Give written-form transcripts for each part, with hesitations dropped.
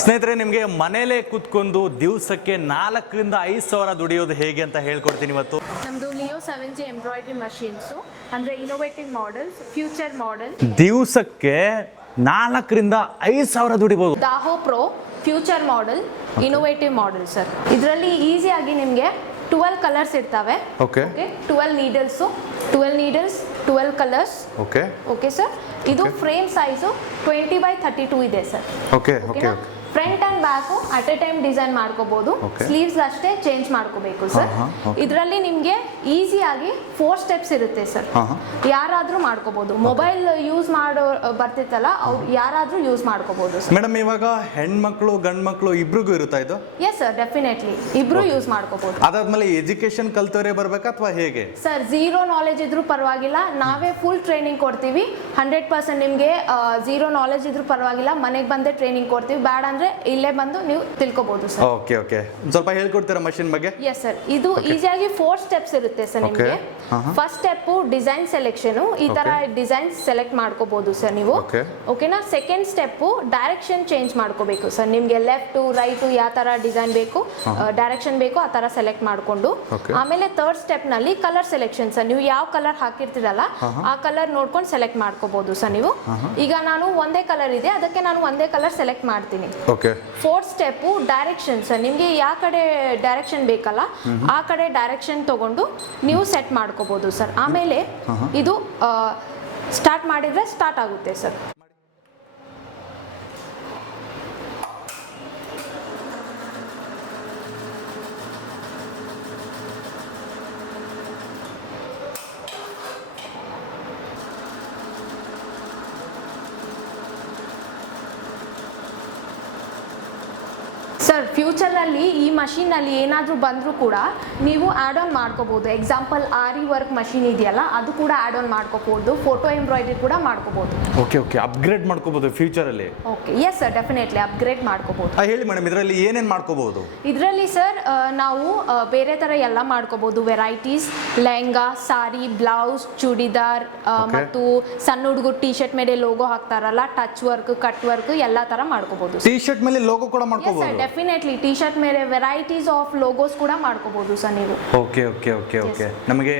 ಸ್ನೇಹಿತರೆ, ನಿಮಗೆ ಮನೇಲೆ ಕೂತ್ಕೊಂಡು ದಿವಸಕ್ಕೆ 4 ರಿಂದ 5 ಸಾವಿರ ದುಡಿಯೋದು ಹೇಗೆ ಅಂತ ಹೇಳ್ಕೊಡ್ತೀನಿ ಇವತ್ತು. ನಮ್ದು ಲಿಯೋ 7G ಎಂಬ್ರಾಯ್ಡ್ರಿ ಮಷೀನ್ಸ್ ಅಂದ್ರೆ ಇನೋವೇಟಿವ್ ಮಾಡೆಲ್ಸ್, ಫ್ಯೂಚರ್ ಮಾಡೆಲ್. ದಿವಸಕ್ಕೆ 4 ರಿಂದ 5 ಸಾವಿರ ದುಡಿಬಹುದು. ದಾಹೋ pro future model, innovative model sir. ಇದರಲ್ಲಿ ಈಸಿಯಾಗಿ ನಿಮಗೆ 12 ಕಲರ್ಸ್ ಇರ್ತವೆ. Okay. 12 needles, 12 colours. Okay. Okay sir. ಇದು ಫ್ರೇಮ್ ಸೈಜು 20x32 ಇದೆ sir. Okay. Okay. Front and back at a time design ಮಾಡ್ಕೋಬಹುದು. ಸ್ಲೀವ್ಸ್ ಅಷ್ಟೇ ಚೇಂಜ್ ಮಾಡ್ಕೋಬೇಕು ಸರ್. ಇದರಲ್ಲಿ ನಿಮಗೆ ಈಸಿಯಾಗಿ 4 ಸ್ಟೆಪ್ಸ್ ಇರುತ್ತೆ ಸರ್. ಯಾರಾದ್ರೂ ಮಾಡ್ಕೋಬಹುದು. ಮೊಬೈಲ್ ಯೂಸ್ ಮಾಡೋ ಬರ್ತಿತ್ತಲ್ಲ, ಅವ್ರು ಯಾರಾದ್ರೂ ಯೂಸ್ ಮಾಡ್ಕೋಬಹುದು. ಮೇಡಮ್, ಇವಾಗ ಹೆಣ್ಮಕ್ಳು ಗಂಡ್ ಮಕ್ಳು ಇಬ್ರಿಗೂ ಇರುತ್ತಾ ಇದು? ಎಸ್ ಸರ್, ಡೆಫಿನೆಟ್ಲಿ ಇಬ್ರು ಯೂಸ್ ಮಾಡ್ಕೋಬಹುದು. ಅದಾದ್ಮೇಲೆ ಎಜುಕೇಶನ್ ಕಲ್ತವರೇ ಬರ್ಬೇಕಾ ಅಥವಾ ಹೇಗೆ ಸರ್? ಝೀರೋ ನಾಲೆಜ್ ಇದ್ರೂ ಪರವಾಗಿಲ್ಲ, ನಾವೇ ಫುಲ್ ಟ್ರೈನಿಂಗ್ ಕೊಡ್ತೀವಿ. 100% ನಿಮಗೆ ಝೀರೋ ನಾಲೆಜ್ ಇದ್ರೂ ಪರವಾಗಿಲ್ಲ, ಮನೆಗೆ ಬಂದೇ ಟ್ರೈನಿಂಗ್ ಕೊಡ್ತೀವಿ. ಬೇಡ ಅಂದ್ರೆ ಇಲ್ಲೇ ಬಂದು ನೀವು ತಿಳ್ಕೊಬಹುದು ಸರ್. ಓಕೆ. ಓಕೆ. ಸ್ವಲ್ಪ ಹೇಳ್ಕೊಡ್ತೀರಾ ಮಷಿನ್ ಬಗ್ಗೆ? Yes sir. ಇದು ಈಸಿಯಾಗಿ 4 ಸ್ಟೆಪ್ಸ್ ಇರುತ್ತೆ ಸರ್ ನಿಮಗೆ. First step design selection. ಈ ತರ ಡಿಸೈನ್ ಸೆಲೆಕ್ಟ್ ಮಾಡ್ಕೋಬಹುದು ಸರ್ ನೀವು. ಓಕೆನಾ? ಸೆಕೆಂಡ್ ಸ್ಟೆಪ್ ಡೈರೆಕ್ಷನ್ ಚೇಂಜ್ ಮಾಡ್ಕೋಬೇಕು ಸರ್. ನಿಮ್ಗೆ ಲೆಫ್ಟ್ ರೈಟ್ ಯಾವ ತರ ಡಿಸೈನ್ ಬೇಕು, ಡೈರೆಕ್ಷನ್ ಬೇಕು, ಆ ತರ ಸೆಲೆಕ್ಟ್ ಮಾಡ್ಕೊಂಡು. ಆಮೇಲೆ ಥರ್ಡ್ ಸ್ಟೆಪ್ ನಲ್ಲಿ ಕಲರ್ ಸೆಲೆಕ್ಷನ್ ಸರ್. ನೀವು ಯಾವ ಕಲರ್ ಹಾಕಿರ್ತೀರಲ್ಲ ಆ ಕಲರ್ ನೋಡ್ಕೊಂಡು ಸೆಲೆಕ್ಟ್ ಮಾಡ್ಕೋಬಹುದು ಸರ್ ನೀವು. ಈಗ ನಾನು ಒಂದೇ ಕಲರ್ ಇದೆ, ಅದಕ್ಕೆ ನಾನು ಒಂದೇ ಕಲರ್ ಸೆಲೆಕ್ಟ್ ಮಾಡ್ತೀನಿ. Fourth step direction sir. ನಿಮಗೆ ಯಾವ ಕಡೆ ಡೈರೆಕ್ಷನ್ ಬೇಕಲ್ಲ ಆ ಕಡೆ ಡೈರೆಕ್ಷನ್ ತಗೊಂಡು ನೀವು ಸೆಟ್ ಮಾಡ್ಕೋಬಹುದು ಸರ್. ಆಮೇಲೆ ಇದು ಸ್ಟಾರ್ಟ್ ಮಾಡಿದ್ರೆ ಸ್ಟಾರ್ಟ್ ಆಗುತ್ತೆ ಸರ್. ಸರ್, ಫ್ಯೂಚರ್ನಲ್ಲಿ ಈ ಮಷೀನಲ್ಲಿ ಏನಾದರೂ ಬಂದರೂ ಕೂಡ ನೀವು ಆ್ಯಡ್ ಆನ್ ಮಾಡ್ಕೋಬೋದು. ಎಕ್ಸಾಂಪಲ್ ಆರಿ ವರ್ಕ್ ಮಷೀನ್ ಇದೆಯಲ್ಲ, ಅದು ಕೂಡ ಆ್ಯಡ್ ಆನ್ ಮಾಡ್ಕೋಬೋದು. ಫೋಟೋ ಎಂಬ್ರಾಯ್ಡ್ರಿ ಕೂಡ ಮಾಡ್ಕೋಬೋದು. ಓಕೆ. ಓಕೆ. ಅಪ್ಗ್ರೇಡ್ ಮಾಡ್ಕೋಬೋದು ಫ್ಯೂಚರಲ್ಲಿ? Okay. Yes sir, definitely upgrade ಮಾಡ್ಕೋಬೋದು. ಹೇಳಿ ಮೇಡಮ್, ಇದರಲ್ಲಿ ಏನೇನು ಮಾಡ್ಕೋಬೋದು? ಇದರಲ್ಲಿ ಸರ್ ನಾವು ಬೇರೆ ಥರ ಎಲ್ಲ ಮಾಡ್ಕೋಬೋದು. ವೆರೈಟೀಸ್, ಲೆಹಂಗಾ, ಸಾರಿ, ಬ್ಲೌಸ್, ಚೂಡಿದಾರ್, ಮತ್ತು ಸಣ್ಣ ಹುಡುಗರು ಟಿ ಶರ್ಟ್ ಮೇಲೆ ಲೋಗೋ ಹಾಕ್ತಾರಲ್ಲ, ಟಚ್ ವರ್ಕ್, ಕಟ್ ವರ್ಕ್ ಎಲ್ಲ ಥರ ಮಾಡ್ಕೋಬೋದು. ಟಿ ಶರ್ಟ್ ಮೇಲೆ ಲೋಗೋ ಕೂಡ ಮಾಡ್ಕೋಬೋದು? ಡೆಫಿನೆಟ್ಲಿ ಟಿ ಶರ್ಟ್ ಮೇಲೆ ವೆರೈಟೀಸ್ ಆಫ್ ಲೋಗೋಸ್ ಕೂಡ ಮಾಡ್ಕೋಬಹುದು ಸರ್ ನೀವು. ಓಕೆ. ಓಕೆ. ಓಕೆ. ಓಕೆ. ನಮಗೆ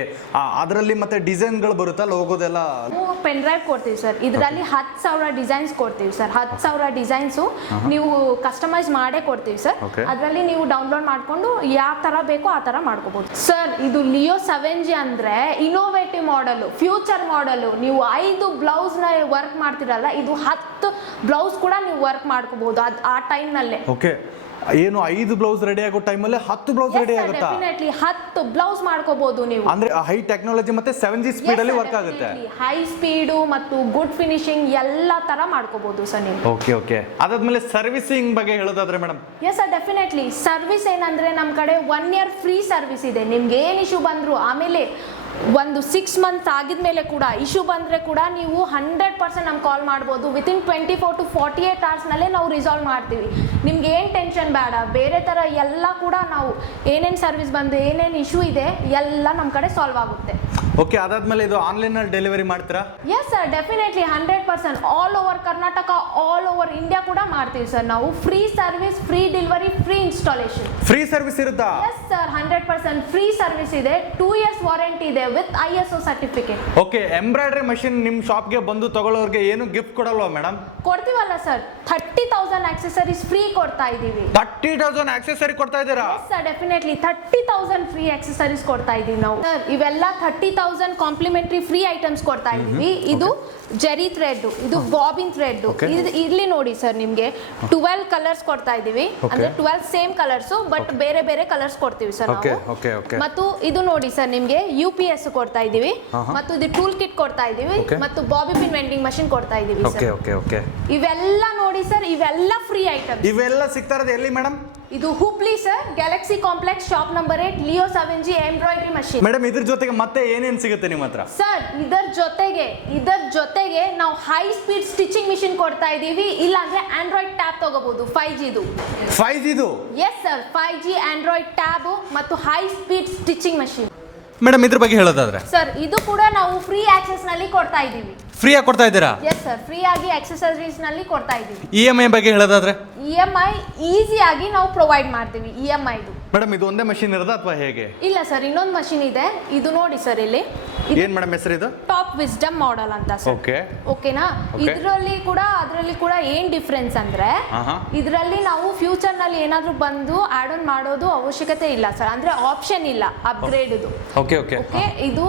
ಅದರಲ್ಲಿ ಮತ್ತೆ ಡಿಸೈನ್ಗಳು ಬರುತ್ತಾ ಲೋಗೋದೆಲ್ಲ? ನಾವು ಪೆನ್ ಡ್ರೈವ್ ಕೊಡ್ತೀವಿ ಸರ್. ಇದರಲ್ಲಿ 10,000 ಡಿಸೈನ್ಸ್ ಕೊಡ್ತೀವಿ ಸರ್. 10,000 ಡಿಸೈನ್ಸು ನೀವು ಕಸ್ಟಮೈಸ್ ಮಾಡೇ ಕೊಡ್ತೀವಿ ಸರ್. ಅದರಲ್ಲಿ ನೀವು ಡೌನ್ಲೋಡ್ ಮಾಡ್ಕೊಂಡು ಯಾವ ತರ ಬೇಕೋ ಆ ತರ ಮಾಡ್ಕೋಬಹುದು ಸರ್. ಇದು ಲಿಯೋ 7G ಅಂದ್ರೆ ಇನೋವೇಟಿವ್ ಮಾಡೆಲ್, ಫ್ಯೂಚರ್ ಮಾಡೆಲ್. ನೀವು 5 ಬ್ಲೌಸ್ ನ ವರ್ಕ್ ಮಾಡ್ತಿರಲ್ಲ, ಇದು 10 ಬ್ಲೌಸ್ ಕೂಡ ನೀವು ವರ್ಕ್ ಮಾಡ್ಕೋಬಹುದು ಆ ಟೈಮ್ ನಲ್ಲೇ. ಓಕೆ. ಏನು 5 ಬ್ಲೌಸ್ ರೆಡಿ ಆಗೋ ಟೈಮಲ್ಲಿ 10 ಬ್ಲೌಸ್ ರೆಡಿ ಆಗುತ್ತಾ? ಡೆಫಿನೆಟ್ಲಿ 10 ಬ್ಲೌಸ್ ಮಾಡ್ಕೋಬಹುದು ನೀವು. ಅಂದ್ರೆ ಹೈ ಟೆಕ್ನಾಲಜಿ ಮತ್ತೆ 7G ಸ್ಪೀಡ್ ಅಲ್ಲಿ ವರ್ಕ್ ಆಗುತ್ತೆ. ಹೈ ಸ್ಪೀಡ್ ಮತ್ತು ಗುಡ್ ಫಿನಿಶಿಂಗ್ ಎಲ್ಲ ತರ ಮಾಡ್ಕೋಬಹುದು ಸರ್ ನೀವು. ಓಕೆ. ಓಕೆ. ಅದಾದ್ಮೇಲೆ ಸರ್ವಿಸಿಂಗ್ ಬಗ್ಗೆ ಹೇಳೋದಾದ್ರೆ madam? S sir, definitely. Service ಏನಂದ್ರೆ ನಮ್ಮ ಕಡೆ 1 ಇಯರ್ ಫ್ರೀ ಸರ್ವಿಸ್ ಇದೆ. ನಿಮ್ಗೆ ಏನ್ ಇಶ್ಯೂ ಬಂದ್ರು, ಆಮೇಲೆ ಒಂದು 6 ಮಂತ್ಸ್ ಆಗಿದ್ಮೇಲೆ ಕೂಡ ಇಶ್ಯೂ ಬಂದರೆ ಕೂಡ ನೀವು 100% ನಮ್ಗೆ ಕಾಲ್ ಮಾಡ್ಬೋದು. ವಿತಿನ್ 24 to 48 ಅವರ್ಸ್ನಲ್ಲೇ ನಾವು ರಿಸಾಲ್ವ್ ಮಾಡ್ತೀವಿ. ನಿಮ್ಗೆ ಏನು ಟೆನ್ಷನ್ ಬೇಡ. ಬೇರೆ ಥರ ಎಲ್ಲ ಕೂಡ ನಾವು ಏನೇನು ಸರ್ವಿಸ್ ಬಂದು ಏನೇನು ಇಶ್ಯೂ ಇದೆ ಎಲ್ಲ ನಮ್ಮ ಕಡೆ ಸಾಲ್ವ್ ಆಗುತ್ತೆ. ಓಕೆ. ಅದಾದ್ಮೇಲೆ ಇದು ಆನ್ಲೈನಲ್ಲಿ ಡೆಲಿವರಿ ಮಾಡ್ತೀರಾ? Yes sir, definitely 100% all over Karnataka, all over India ಕೂಡ ಮಾಡ್ತೀವಿ ಸರ್ ನಾವು. Free service, free delivery, free installation. Free service ಇರುತ್ತಾ? ಎಸ್ ಸರ್, 100% ಫ್ರೀ ಸರ್ವಿಸ್ ಇದೆ. 2 years ವಾರಂಟಿ ಇದೆ with ISO certificate. Okay. Embroidery machine ನಿಮ್ಮ ಶಾಪ್ಗೆ ಬಂದು ತಗೊಳ್ಳೋರಿಗೆ ಏನು ಗಿಫ್ಟ್ ಕೊಡಲ್ವಾ ಮೇಡಮ್? ಕೊಡ್ತೀವಲ್ಲ ಸರ್. 30,000 ಆಕ್ಸೆಸರೀಸ್ ಫ್ರೀ ಕೊಡ್ತಾ ಇದೀವಿ. 30,000 ಆಕ್ಸೆಸರಿ ಕೊಡ್ತಾ ಇದ್ದೀರಾ? Yes sir, definitely 30,000 free accessories ಕೊಡ್ತಾ ಇದೀವಿ ನಾವು ಸರ್. ಇವೆಲ್ಲ 30,000 ಕಾಂಪ್ಲಿಮೆಂಟರಿ ಫ್ರೀ ಐಟಮ್ಸ್ ಕೊಡ್ತಾ ಇದೀವಿ. ಇದು ಜೆರಿ ಥ್ರೆಡ್, ಇದು ಬಾಬಿನ್ ಥ್ರೆಡ್. ಇಲ್ಲಿ ನೋಡಿ ಸರ್, ನಿಮಗೆ 12 ಕಲರ್ಸ್ ಕೊಡ್ತಾ ಇದೀವಿ. ಅಂದ್ರೆ 12 ಸೇಮ್ ಕಲರ್ಸ್, ಬಟ್ ಬೇರೆ ಬೇರೆ ಕಲರ್ಸ್ ಕೊಡ್ತೀವಿ ಸರ್ ನಾವು. ಮತ್ತು ಇದು ನೋಡಿ ಸರ್, ನಿಮಗೆ UPS ಕೊಡ್ತಾ ಇದೀವಿ, ಮತ್ತು ಇದು ಟೂಲ್ ಕಿಟ್ ಕೊಡ್ತಾ ಇದೀವಿ, ಮತ್ತು ಬಾಬಿ ಪಿನ್ ವೆಂಡಿಂಗ್ ಮಷಿನ್ ಕೊಡ್ತಾ ಇದೀವಿ ಸರ್. ಇವೆಲ್ಲ ನೋಡಿ ಸರ್, ಇವೆಲ್ಲ ಫ್ರೀ ಐಟಮ್ಸ್. ಇವೆಲ್ಲ ಸಿಗ್ತಾ ಇರೋದು ಎಲ್ಲಿ ಮೇಡಮ್? ಇದು Hubli sir, Galaxy complex, shop number 8, Leo 7G embroidery machine. Madam, ಇದ್ರ ಜೊತೆಗೆ ಮತ್ತೆ ಏನೇನು ಸಿಗುತ್ತೆ ನಿಮ್ಮ ಹತ್ರ? ಸರ್, ಇದರ ಜೊತೆಗೆ ನಾವು ಹೈ ಸ್ಪೀಡ್ ಸ್ಟಿಚಿಂಗ್ ಮಿಷಿನ್ ಕೊಡ್ತಾ ಇದೀವಿ. ಇಲ್ಲ ಅಂದ್ರೆ ಆಂಡ್ರಾಯ್ಡ್ ಟ್ಯಾಬ್ ತಗೋಬಹುದು 5Gದು. 5Gದು? Yes sir, 5G android tab ಮತ್ತು high speed stitching machine. Madam ಇದ್ರ ಬಗ್ಗೆ ಹೇಳೋದಾದ್ರೆ ಸರ್ ಇದು ಕೂಡ ನಾವು ಫ್ರೀ ಆಕ್ಸೆಸ್ ನಲ್ಲಿ ಕೊಡ್ತಾ ಇದ್ದೀವಿ. ಫ್ರೀಯಾಗಿ ಕೊಡ್ತಾ ಇದ್ದೀರಾ? ಎಸ್ ಸರ್, ಫ್ರೀ ಆಗಿ ಆಕ್ಸೆಸರೀಸ್ ನಲ್ಲಿ ಕೊಡ್ತಾ ಇದ್ದೀವಿ. EMI ಬಗ್ಗೆ ಹೇಳೋದಾದ್ರೆ? EMI ಈಸಿಯಾಗಿ ನಾವು ಪ್ರೊವೈಡ್ ಮಾಡ್ತೀವಿ. EMIದು ಮೇಡಮ್ ಇದು ಒಂದೇ ಮಷಿನ್ ಇರೋದಾ ಅಥವಾ ಹೇಗೆ? ಇಲ್ಲ ಸರ್, ಇನ್ನೊಂದು ಮಷಿನ್ ಇದೆ. ಇದು ನೋಡಿ ಸರ್, ಇಲ್ಲಿ ಏನ್ ಮೇಡಮ್ ಹೆಸರು ಇದು? ಟಾಪ್ ವಿಸ್ಡಮ್ ಮಾಡೆಲ್ ಅಂತ ಸರ್. ಓಕೆ, ಓಕೆನಾ? ಇದರಲ್ಲಿ ಕೂಡ ಏನ್ ಡಿಫ್ರೆನ್ಸ್ ಅಂದ್ರೆ ಇದರಲ್ಲಿ ನಾವು ಫ್ಯೂಚರ್ ನಲ್ಲಿ ಏನಾದ್ರೂ ಬಂದು ಆಡ್ ಆನ್ ಮಾಡೋದು ಅವಶ್ಯಕತೆ ಇಲ್ಲ ಸರ್. ಅಂದ್ರೆ ಆಪ್ಷನ್ ಇಲ್ಲ ಅಪ್ಗ್ರೇಡ್. ಓಕೆ ಓಕೆ ಓಕೆ, ಇದು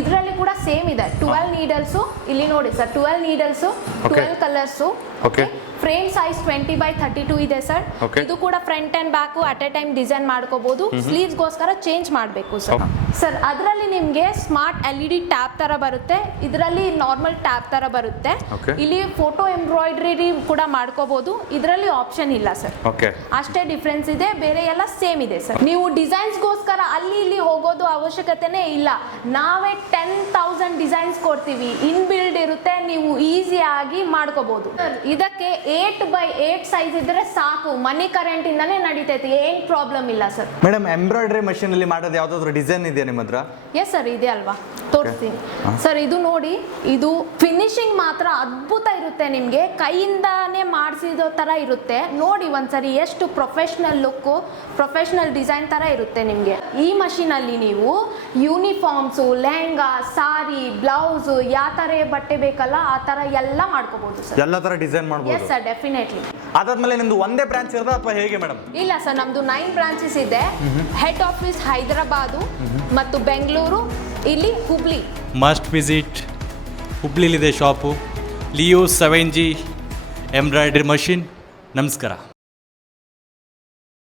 ಇದರಲ್ಲಿ ಕೂಡ ಸೇಮ್ ಇದೆ. 12 ನೀಡಲ್ಸ್ ಇಲ್ಲಿ ನೋಡಿ sir, 12 needles, 12 colours. Okay, frame size 20x32 ಇದೆ ಸರ್. ಇದು ಕೂಡ front and back at a time design ಮಾಡ್ಕೋಬಹುದು. ಸ್ಲೀವ್ಸ್ ಗೋಸ್ಕರ ಚೇಂಜ್ ಮಾಡಬೇಕು ಸರ್. ಸರ್ ಅದರಲ್ಲಿ ನಿಮಗೆ ಸ್ಮಾರ್ಟ್ LED ಟ್ಯಾಬ್ ತರ ಬರುತ್ತೆ, ಇದರಲ್ಲಿ ನಾರ್ಮಲ್ ಟ್ಯಾಬ್ ತರ ಬರುತ್ತೆ. ಇಲ್ಲಿ ಫೋಟೋ ಎಂಬ್ರಾಯ್ಡ್ರಿ ಕೂಡ ಮಾಡ್ಕೋಬಹುದು. ಇದರಲ್ಲಿ ಆಪ್ಷನ್ ಇಲ್ಲ ಸರ್. ಅಷ್ಟೇ ಡಿಫ್ರೆನ್ಸ್ ಇದೆ, ಬೇರೆ ಎಲ್ಲ ಸೇಮ್ ಇದೆ ಸರ್. ನೀವು ಡಿಸೈನ್ಸ್ ಗೋಸ್ಕರ ಅಲ್ಲಿ ಇಲ್ಲಿ ಹೋಗೋದು ಅವಶ್ಯಕತೆನೇ ಇಲ್ಲ. ನಾವೇ 10,000 ಡಿಸೈನ್ಸ್ ಕೊಡ್ತೀವಿ, ಇನ್ ಬಿಲ್ಡ್ ಇರುತ್ತೆ, ನೀವು ಈಸಿಯಾಗಿ ಮಾಡ್ಕೋಬಹುದು. ಇದಕ್ಕೆ 8x8 ಸೈಜ್ ಇದ್ರೆ ಸಾಕು, ಮನಿ ಕರೆಂಟ್ ಇಂದಾನೆ ನಡೀತೈತಿ, ಏನ್ ಪ್ರಾಬ್ಲಮ್ ಇಲ್ಲ ಸರ್. ಮೇಡಮ್ ಎಂಬ್ರಾಯ್ಡ್ರಿ ಮಷೀನ್ ಅಲ್ಲಿ ಮಾಡೋದು ಯಾವ್ದಾದ್ರು ಡಿಸೈನ್ ಇದೆಯಾ ನಿಮ್ಮ ಹತ್ರ? ಎಸ್ ಸರ್, ಇದೆ ಅಲ್ವಾ, ತೋರಿಸ್ತೀನಿ ಸರ್. ಇದು ನೋಡಿ, ಇದು ಫಿನಿಶಿಂಗ್ ಮಾತ್ರ ಅದ್ಭುತ ಇರುತ್ತೆ, ನಿಮ್ಗೆ ಕೈಯಿಂದಾನೇ ಮಾಡಿಸಿದೋ ತರ ಇರುತ್ತೆ. ನೋಡಿ ಒಂದ್ಸರಿ ಎಷ್ಟು ಪ್ರೊಫೆಷನಲ್ ಲುಕ್, ಪ್ರೊಫೆಷನಲ್ ಡಿಸೈನ್ ತರ ಇರುತ್ತೆ ನಿಮ್ಗೆ. ಈ ಮಷೀನ್ ಅಲ್ಲಿ ನೀವು ಯೂನಿಫಾರ್ಮ್ಸ್, ಲೆಹಂಗಾ, ಸಾರಿ, ಬ್ಲೌಸ್, ಯಾವ ತರ ಬಟ್ಟೆ ಬೇಕಲ್ಲ ಆ ತರ ಎಲ್ಲ ಮಾಡ್ಕೋಬಹುದು ಸರ್. ಎಲ್ಲ ತರ ಡಿಸೈನ್ ಮಾಡಬಹುದು? S sir, definitely. ಅದಾದ್ಮೇಲೆ ನಿಮ್ದು ಒಂದೇ ಬ್ರಾಂಚ್ ಇರೋದಾ ಅಥವಾ ಹೇಗೆ ಮೇಡಮ್? ಇಲ್ಲ ಸರ್, ನಮ್ದು 9 ಬ್ರಾಂಚಸ್ ಇದೆ. ಹೆಡ್ ಆಫೀಸ್ ಹೈದರಾಬಾದು ಮತ್ತು ಬೆಂಗಳೂರು, ಇಲ್ಲಿ ಹುಬ್ಳಿ. Must visit. ಹುಬ್ಳಿಲಿದೆ shop. Leo 7G embroidery machine. ನಮಸ್ಕಾರ.